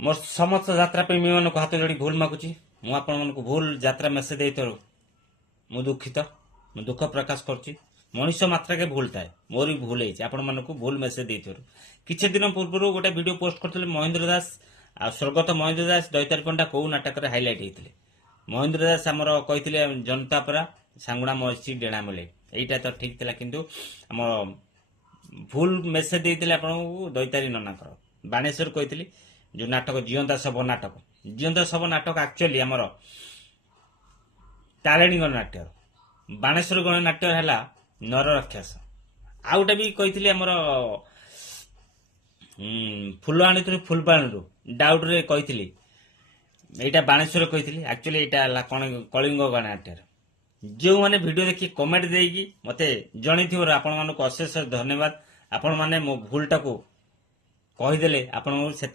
मोर समस्त यात्रा प्रेमी मान हाथ जोड़ी भूल मागुची मु आपण भूल यात्रा मेसेज देथरु मु दुखित मु दुख प्रकाश करुच्ची मनुष्य मात्रा के भूल थाए मोर भी भूल है आपण मानक भूल मेसेज देथरु किछि दिन पूर्व गोटे वीडियो पोस्ट करथिले महेंद्र दास आ स्वर्गत महेंद्र दास दैतारी पंडा को नाटक रे हाइलाइट हेतिले महेंद्र दास हमर कहिथिले जनता परा सांगुणा मसी डेणा मिले एटा तो ठीक थिला किंतु हम भूल मेसेज देथिले आपण दैतारी ननाकर बाणेश्वर कहिथिले जो नाटक जीवंता सब नाटक एक्चुअली आमर तारिणी गणनाट्य बाणेश्वर गणनाट्य है नर राक्षस आउटा भी कही आमर फुल आनी फुलबाणी डाउट रे कही यहाँ बाणेश्वर कही एक्चुअली यहाँ कलिंग गणनाट्य जो मैंने वीडियो देखी कमेंट देगी मते जन आपण मानक अशेष धन्यवाद आपण माने मो भूलटा को कहीदेले आपण से